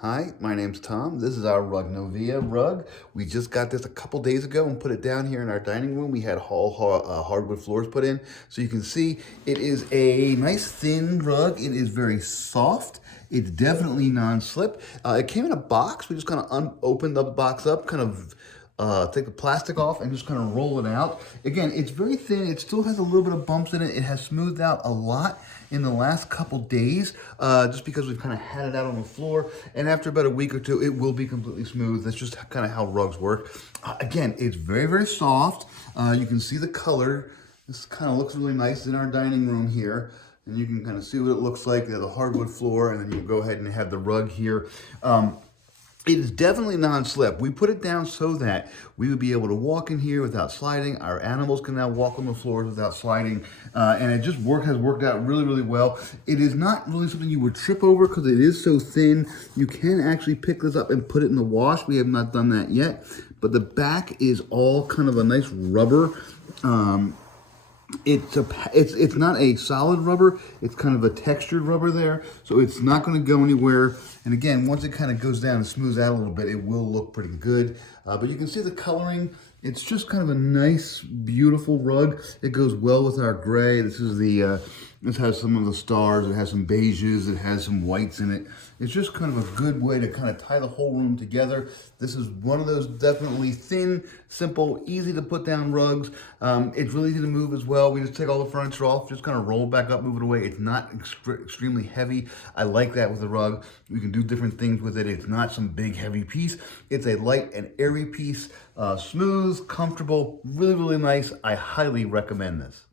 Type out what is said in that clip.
Hi, my name's Tom. This is our Rug Novia rug. We just got this a couple days ago and put it down here in our dining room. We had hardwood floors put in. So you can see it is a nice thin rug. It is very soft. It's definitely non-slip. It came in a box. We just kind of opened the box up, kind of take the plastic off and just kind of roll it out. Again, it's very thin. It still has a little bit of bumps in it. It has smoothed out a lot in the last couple days, just because we've kind of had it out on the floor. And after about a week or two, it will be completely smooth. That's just kind of how rugs work. Again, it's very, very soft. You can see the color. This kind of looks really nice in our dining room here. And you can kind of see what it looks like. There's a hardwood floor, and then you go ahead and have the rug here. It is definitely non-slip. We put it down so that we would be able to walk in here without sliding. Our animals can now walk on the floors without sliding. And it just has worked out really, really well. It is not really something you would trip over because it is so thin. You can actually pick this up and put it in the wash. We have not done that yet. But the back is all kind of a nice rubber. It's not a solid rubber. It's kind of a textured rubber there, so it's not going to go anywhere. And again, once it kind of goes down and smooths out a little bit, it will look pretty good. But you can see the coloring. It's just kind of a nice, beautiful rug. It goes well with our gray. This has some of the stars. It has some beiges. It has some whites in it. It's just kind of a good way to kind of tie the whole room together. This is one of those definitely thin, simple, easy to put down rugs. It's really easy to move as well. We just take all the furniture off, just kind of roll it back up, move it away. It's not extremely heavy. I like that with the rug. We can do different things with it. It's not some big, heavy piece. It's a light and airy piece, smooth, comfortable, really, really nice. I highly recommend this.